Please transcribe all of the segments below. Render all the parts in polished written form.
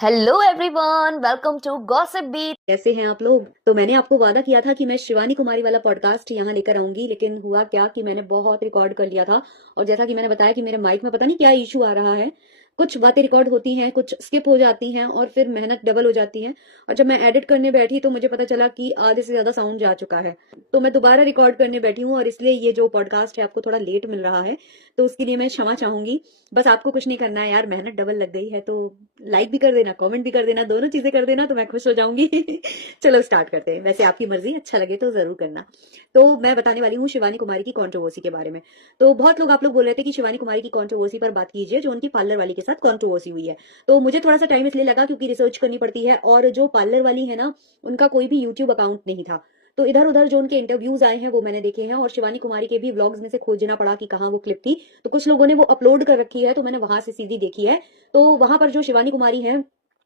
Hello everyone, welcome to Gossip Beat. कैसे हैं आप लोग। तो मैंने आपको वादा किया था कि मैं शिवानी कुमारी वाला पॉडकास्ट यहाँ लेकर आऊंगी, लेकिन हुआ क्या कि मैंने बहुत रिकॉर्ड कर लिया था। और जैसा कि मैंने बताया कि मेरे माइक में पता नहीं क्या इशू आ रहा है, कुछ बातें रिकॉर्ड होती हैं, कुछ स्किप हो जाती हैं और फिर मेहनत डबल हो जाती है। और जब मैं एडिट करने बैठी तो मुझे पता चला कि आधे से ज्यादा साउंड जा चुका है। तो मैं दोबारा रिकॉर्ड करने बैठी हूँ और इसलिए ये जो पॉडकास्ट है आपको थोड़ा लेट मिल रहा है। तो उसके लिए मैं क्षमा चाहूंगी। बस आपको कुछ नहीं करना है यार, मेहनत डबल लग गई है तो लाइक भी कर देना, कमेंट भी कर देना, दोनों चीजें कर देना तो मैं खुश हो जाऊंगी। चलो स्टार्ट करते हैं। वैसे आपकी मर्जी, अच्छा लगे तो जरूर करना। तो मैं बताने वाली हूँ शिवानी कुमारी की कंट्रोवर्सी के बारे में। तो बहुत लोग आप लोग बोल रहे थे कि शिवानी कुमारी की कंट्रोवर्सी पर बात कीजिए, जो उनकी पार्लर वाली के साथ कंट्रोवर्सी हुई है। तो मुझे थोड़ा सा टाइम इसलिए लगा क्योंकि रिसर्च करनी पड़ती है, और जो पार्लर वाली है ना, उनका कोई भी यूट्यूब अकाउंट नहीं था। तो इधर उधर जो उनके इंटरव्यूज आए हैं वो मैंने देखे हैं, और शिवानी कुमारी के भी व्लॉग्स में से खोजना पड़ा कि कहाँ वो क्लिप थी। तो कुछ लोगों ने वो अपलोड कर रखी है, तो मैंने वहां से सीधी देखी है। तो वहां पर जो शिवानी कुमारी है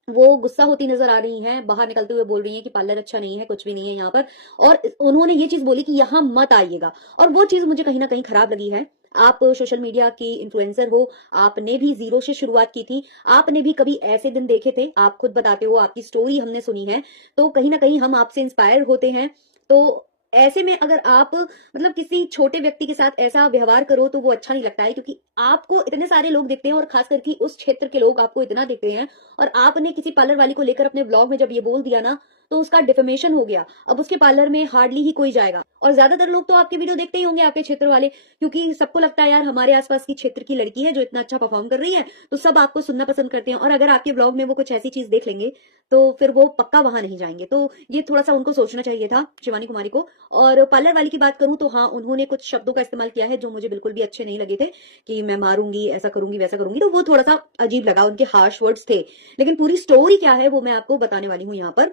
वो गुस्सा होती नजर आ रही हैं, बाहर निकलते हुए बोल रही हैं कि पार्लर अच्छा नहीं है, कुछ भी नहीं है यहाँ पर। और उन्होंने ये चीज बोली कि यहाँ मत आइएगा, और वो चीज मुझे कहीं ना कहीं खराब लगी है। आप सोशल मीडिया की इन्फ्लुएंसर हो, आपने भी जीरो से शुरुआत की थी, आपने भी कभी ऐसे दिन देखे थे, आप खुद बताते हो, आपकी स्टोरी हमने सुनी है। तो कहीं ना कहीं हम आपसे इंस्पायर होते हैं। तो ऐसे में अगर आप मतलब किसी छोटे व्यक्ति के साथ ऐसा व्यवहार करो तो वो अच्छा नहीं लगता है, क्योंकि आपको इतने सारे लोग देखते हैं और खास करके उस क्षेत्र के लोग आपको इतना देखते हैं। और आपने किसी पार्लर वाली को लेकर अपने ब्लॉग में जब ये बोल दिया ना, तो उसका डिफेमेशन हो गया। अब उसके पार्लर में हार्डली ही कोई जाएगा, और ज्यादातर लोग तो आपके वीडियो देखते ही होंगे, आपके क्षेत्र वाले, क्योंकि सबको लगता है यार हमारे आसपास की क्षेत्र की लड़की है जो इतना अच्छा परफॉर्म कर रही है, तो सब आपको सुनना पसंद करते हैं। और अगर आपके ब्लॉग में वो कुछ ऐसी चीज देख लेंगे तो फिर वो पक्का वहां नहीं जाएंगे। तो ये थोड़ा सा उनको सोचना चाहिए था, शिवानी कुमारी को। और पार्लर वाली की बात करूं तो हाँ, उन्होंने कुछ शब्दों का इस्तेमाल किया है जो मुझे बिल्कुल भी अच्छे नहीं लगे थे, कि मैं मारूंगी, ऐसा करूंगी, वैसा करूंगी। तो वो थोड़ा सा अजीब लगा, उनके हार्श वर्ड्स थे। लेकिन पूरी स्टोरी क्या है वो मैं आपको बताने वाली हूँ यहाँ पर।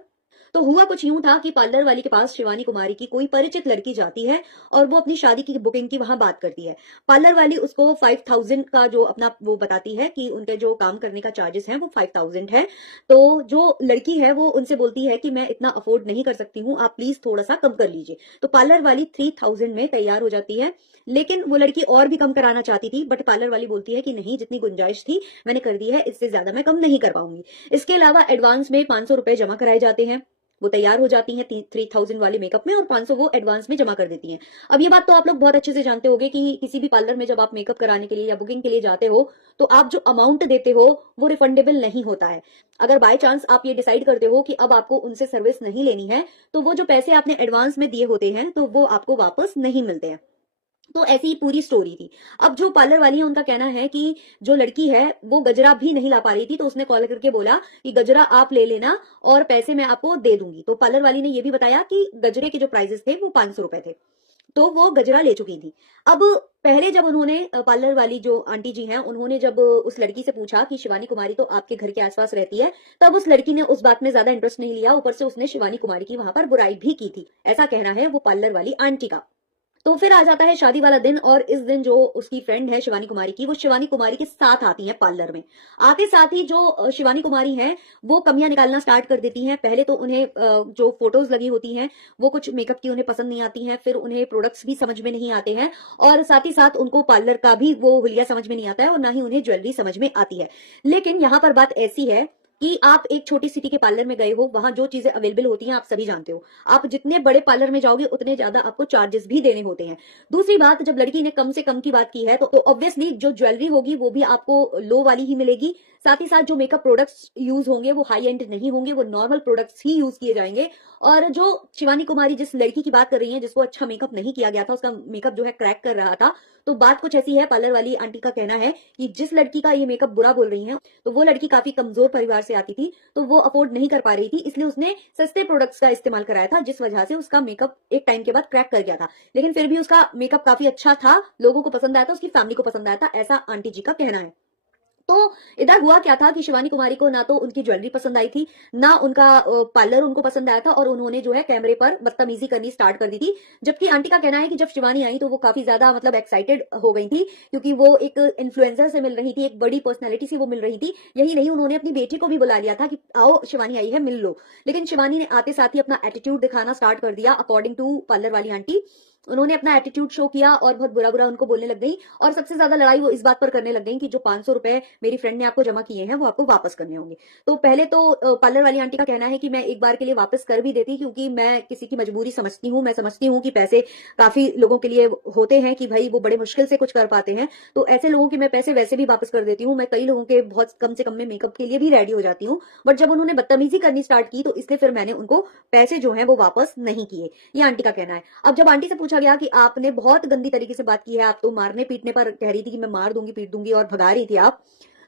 तो हुआ कुछ यूं था कि पार्लर वाली के पास शिवानी कुमारी की कोई परिचित लड़की जाती है, और वो अपनी शादी की बुकिंग की वहां बात करती है। पार्लर वाली उसको 5000 का जो अपना वो बताती है कि उनके जो काम करने का चार्जेस है वो 5000 है। तो जो लड़की है वो उनसे बोलती है कि मैं इतना अफोर्ड नहीं कर सकती हूँ, आप प्लीज थोड़ा सा कम कर लीजिए। तो पार्लर वाली 3000 में तैयार हो जाती है। लेकिन वो लड़की और भी कम कराना चाहती थी, बट पार्लर वाली बोलती है कि नहीं, जितनी गुंजाइश थी मैंने कर दी है, इससे ज्यादा मैं कम नहीं कर पाऊंगी। इसके अलावा एडवांस में 500 रुपए जमा कराए जाते हैं। वो तैयार हो जाती हैं 3000 वाले मेकअप में, और 500 वो एडवांस में जमा कर देती हैं। अब ये बात तो आप लोग बहुत अच्छे से जानते होंगे कि किसी भी पार्लर में जब आप मेकअप कराने के लिए या बुकिंग के लिए जाते हो, तो आप जो अमाउंट देते हो वो रिफंडेबल नहीं होता है। अगर बाय चांस आप ये डिसाइड करते हो कि अब आपको उनसे सर्विस नहीं लेनी है, तो वो जो पैसे आपने एडवांस में दिए होते हैं तो वो आपको वापस नहीं मिलते हैं। तो ऐसी ही पूरी स्टोरी थी। अब जो पार्लर वाली है उनका कहना है कि जो लड़की है वो गजरा भी नहीं ला पा रही थी, तो उसने कॉल करके बोला कि गजरा आप ले लेना और पैसे मैं आपको दे दूंगी। तो पार्लर वाली ने ये भी बताया कि गजरे के जो प्राइजेस थे वो 500 रुपए थे। तो वो गजरा ले चुकी थी। अब पहले जब उन्होंने पार्लर वाली जो आंटी जी हैं उन्होंने जब उस लड़की से पूछा कि शिवानी कुमारी तो आपके घर के आसपास रहती है, तब उस लड़की ने उस बात में ज्यादा इंटरेस्ट नहीं लिया। ऊपर से उसने शिवानी कुमारी की वहां पर बुराई भी की थी, ऐसा कहना है वो पार्लर वाली आंटी का। तो फिर आ जाता है शादी वाला दिन, और इस दिन जो उसकी फ्रेंड है शिवानी कुमारी की, वो शिवानी कुमारी के साथ आती है पार्लर में। आते साथ ही जो शिवानी कुमारी है वो कमियां निकालना स्टार्ट कर देती हैं। पहले तो उन्हें जो फोटोज लगी होती हैं वो कुछ मेकअप की उन्हें पसंद नहीं आती हैं, फिर उन्हें प्रोडक्ट्स भी समझ में नहीं आते हैं, और साथ ही साथ उनको पार्लर का भी वो हुलिया समझ में नहीं आता है, और ना ही उन्हें ज्वेलरी समझ में आती है। लेकिन यहाँ पर बात ऐसी है कि आप एक छोटी सिटी के पार्लर में गए हो, वहां जो चीजें अवेलेबल होती हैं आप सभी जानते हो। आप जितने बड़े पार्लर में जाओगे उतने ज्यादा आपको चार्जेस भी देने होते हैं। दूसरी बात, जब लड़की ने कम से कम की बात की है तो ऑब्वियसली जो ज्वेलरी होगी वो भी आपको लो वाली ही मिलेगी। साथ ही साथ जो मेकअप प्रोडक्ट्स यूज होंगे वो हाई एंड नहीं होंगे, वो नॉर्मल प्रोडक्ट्स ही यूज किए जाएंगे। और जो शिवानी कुमारी जिस लड़की की बात कर रही है, जिसको अच्छा मेकअप नहीं किया गया था, उसका मेकअप जो है क्रैक कर रहा था। तो बात कुछ ऐसी है, पार्लर वाली आंटी का कहना है कि जिस लड़की का ये मेकअप बुरा बोल रही है, तो वो लड़की काफी कमजोर परिवार से आती थी, तो वो अफोर्ड नहीं कर पा रही थी, इसलिए उसने सस्ते प्रोडक्ट्स का इस्तेमाल कराया था, जिस वजह से उसका मेकअप एक टाइम के बाद क्रैक कर गया था। लेकिन फिर भी उसका मेकअप काफी अच्छा था, लोगों को पसंद आया था, उसकी फैमिली को पसंद आया था, ऐसा आंटी जी का कहना है। तो इधर हुआ क्या था कि शिवानी कुमारी को ना तो उनकी ज्वेलरी पसंद आई थी, ना उनका पार्लर उनको पसंद आया था, और उन्होंने जो है कैमरे पर बदतमीजी करनी स्टार्ट कर दी थी। जबकि आंटी का कहना है कि जब शिवानी आई तो वो काफी ज्यादा मतलब एक्साइटेड हो गई थी, क्योंकि वो एक इन्फ्लुएंसर से मिल रही थी, एक बड़ी पर्सनैलिटी से वो मिल रही थी। यही नहीं, उन्होंने अपनी बेटी को भी बुला लिया था कि आओ शिवानी आई है, मिल लो। लेकिन शिवानी ने आते साथ ही अपना एटीट्यूड दिखाना स्टार्ट कर दिया, अकॉर्डिंग टू पार्लर वाली आंटी। उन्होंने अपना एटीट्यूड शो किया और बहुत बुरा बुरा उनको बोलने लग गई। और सबसे ज्यादा लड़ाई वो इस बात पर करने लग गई कि जो 500 रुपए मेरी फ्रेंड ने आपको जमा किए हैं वो आपको वापस करने होंगे। तो पहले तो पार्लर वाली आंटी का कहना है कि मैं एक बार के लिए वापस कर भी देती, क्योंकि मैं किसी की मजबूरी समझती हूँ। मैं समझती हूँ कि पैसे काफी लोगों के लिए होते हैं कि भाई वो बड़े मुश्किल से कुछ कर पाते हैं, तो ऐसे लोगों के मैं पैसे वैसे भी वापस कर देती हूँ। मैं कई लोगों के बहुत कम से कम में मेकअप के लिए भी रेडी हो जाती हूँ, बट जब उन्होंने बदतमीजी करनी स्टार्ट की तो इसलिए फिर मैंने उनको पैसे जो है वो वापस नहीं किए। ये आंटी का कहना है। अब जब आंटी से पूछा गया कि आपने बहुत गंदी तरीके से बात की है, आप तो मारने पीटने पर कह रही थी कि मैं मार दूंगी पीट दूंगी और भगा रही थी आप,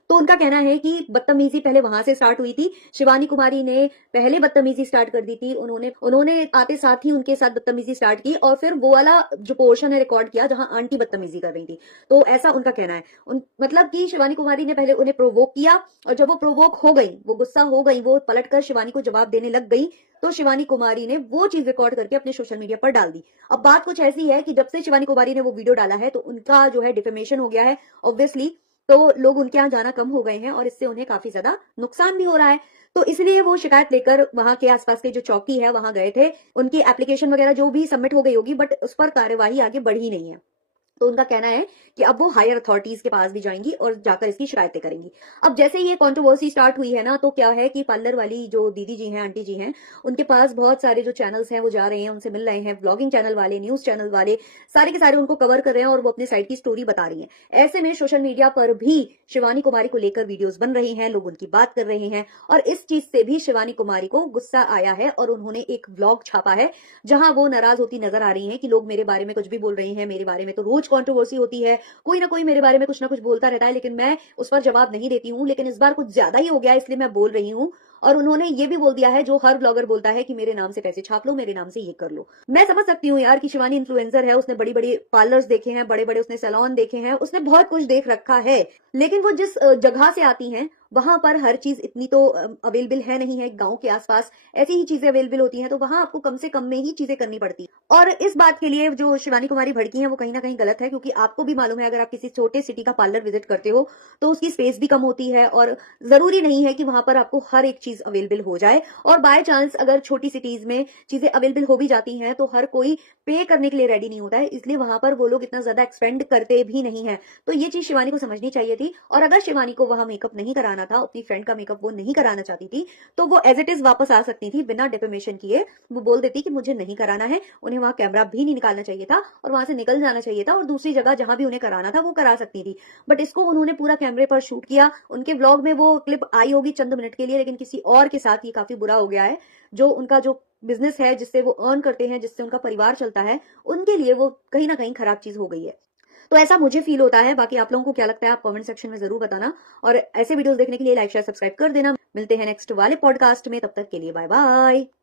तो उनका कहना है कि बदतमीजी पहले वहां से स्टार्ट हुई थी। शिवानी कुमारी ने पहले बदतमीजी स्टार्ट कर दी थी। उन्होंने उन्होंने आते साथ ही उनके साथ बदतमीजी स्टार्ट की और फिर वो वाला जो पोर्शन है रिकॉर्ड किया जहां आंटी बदतमीजी कर रही थी। तो ऐसा उनका कहना है। मतलब कि शिवानी कुमारी ने पहले उन्हें प्रोवोक किया और जब वो प्रोवोक हो गई, वो गुस्सा हो गई, वो पलटकर शिवानी को जवाब देने लग गई, तो शिवानी कुमारी ने वो चीज रिकॉर्ड करके अपने सोशल मीडिया पर डाल दी। अब बात कुछ ऐसी है कि जब से शिवानी कुमारी ने वो वीडियो डाला है तो उनका जो है डिफेमेशन हो गया है ऑब्वियसली। तो लोग उनके यहाँ जाना कम हो गए हैं और इससे उन्हें काफी ज्यादा नुकसान भी हो रहा है। तो इसलिए वो शिकायत लेकर वहां के आसपास के जो चौकी है वहां गए थे। उनकी एप्लीकेशन वगैरह जो भी सबमिट हो गई होगी, बट उस पर कार्यवाही आगे बढ़ी नहीं है। तो उनका कहना है कि अब वो हायर अथॉरिटीज के पास भी जाएंगी और जाकर इसकी शिकायतें करेंगी। अब जैसे ये कंट्रोवर्सी स्टार्ट हुई है ना, तो क्या है कि पार्लर वाली जो दीदी जी हैं, आंटी जी हैं, उनके पास बहुत सारे जो चैनल्स हैं वो जा रहे हैं, उनसे मिल रहे हैं, ब्लॉगिंग चैनल वाले, न्यूज चैनल वाले, सारे के सारे उनको कवर कर रहे हैं और वो अपने साइड की स्टोरी बता रही है। ऐसे में सोशल मीडिया पर भी शिवानी कुमारी को लेकर वीडियोज बन रही हैं, लोग उनकी बात कर रहे हैं और इस चीज से भी शिवानी कुमारी को गुस्सा आया है और उन्होंने एक व्लॉग छापा है जहां वो नाराज होती नजर आ रही है कि लोग मेरे बारे में कुछ भी बोल रहे हैं, मेरे बारे में तो रोज कंट्रोवर्सी होती है, कोई ना कोई मेरे बारे में कुछ ना कुछ बोलता रहता है, लेकिन मैं उस पर जवाब नहीं देती हूँ। लेकिन इस बार कुछ ज्यादा ही हो गया इसलिए मैं बोल रही हूँ। और उन्होंने ये भी बोल दिया है जो हर ब्लॉगर बोलता है कि मेरे नाम से पैसे छाप लो, मेरे नाम से ये कर लो। मैं समझ सकती हूँ यार कि शिवानी इन्फ्लुएंसर है, उसने बड़ी बड़ी पार्लर्स देखे हैं, बड़े बड़े उसने सैलून देखे हैं, उसने बहुत कुछ देख रखा है, लेकिन वो जिस जगह से आती हैं वहां पर हर चीज इतनी तो अवेलेबल है नहीं है। गांव के आसपास ऐसी ही चीजें अवेलेबल होती हैं, तो वहां आपको कम से कम में ही चीजें करनी पड़ती हैं। और इस बात के लिए जो शिवानी कुमारी भड़की है वो कहीं ना कहीं गलत है, क्योंकि आपको भी मालूम है अगर आप किसी छोटे सिटी का पार्लर विजिट करते हो तो उसकी स्पेस भी कम होती है और जरूरी नहीं है कि वहां पर आपको हर एक चीज अवेलेबल हो जाए। और बाय चांस अगर छोटी सिटीज में चीजें अवेलेबल हो भी जाती हैं तो हर कोई पे करने के लिए रेडी नहीं होता है, इसलिए वहां पर वो लोग इतना ज्यादा एक्सपेंड करते भी नहीं है। तो ये चीज शिवानी को समझनी चाहिए थी। और अगर शिवानी को वहां मेकअप नहीं कराना था, अपनी फ्रेंड का मेकअप वो नहीं कराना चाहती थी, तो वो एज इट इज वापस आ सकती थी बिना डिफेमेशन किए। वो बोल देती कि मुझे नहीं कराना है, उन्हें वहां कैमरा भी नहीं निकालना चाहिए था और वहां से निकल जाना चाहिए था और दूसरी जगह जहां भी उन्हें कराना था वो करा सकती थी। बट इसको उन्होंने पूरा कैमरे पर शूट किया। उनके व्लॉग में वो क्लिप आई होगी चंद मिनट के लिए, लेकिन किसी और के साथ ये काफी बुरा हो गया है। जो उनका जो बिजनेस है, जिससे वो अर्न करते हैं, जिससे उनका परिवार चलता है, उनके लिए वो कहीं ना कहीं खराब चीज हो गई है। तो ऐसा मुझे फील होता है। बाकी आप लोगों को क्या लगता है आप कमेंट सेक्शन में जरूर बताना और ऐसे वीडियोस देखने के लिए लाइक शेयर सब्सक्राइब कर देना। मिलते हैं नेक्स्ट वाले पॉडकास्ट में, तब तक के लिए बाय बाय।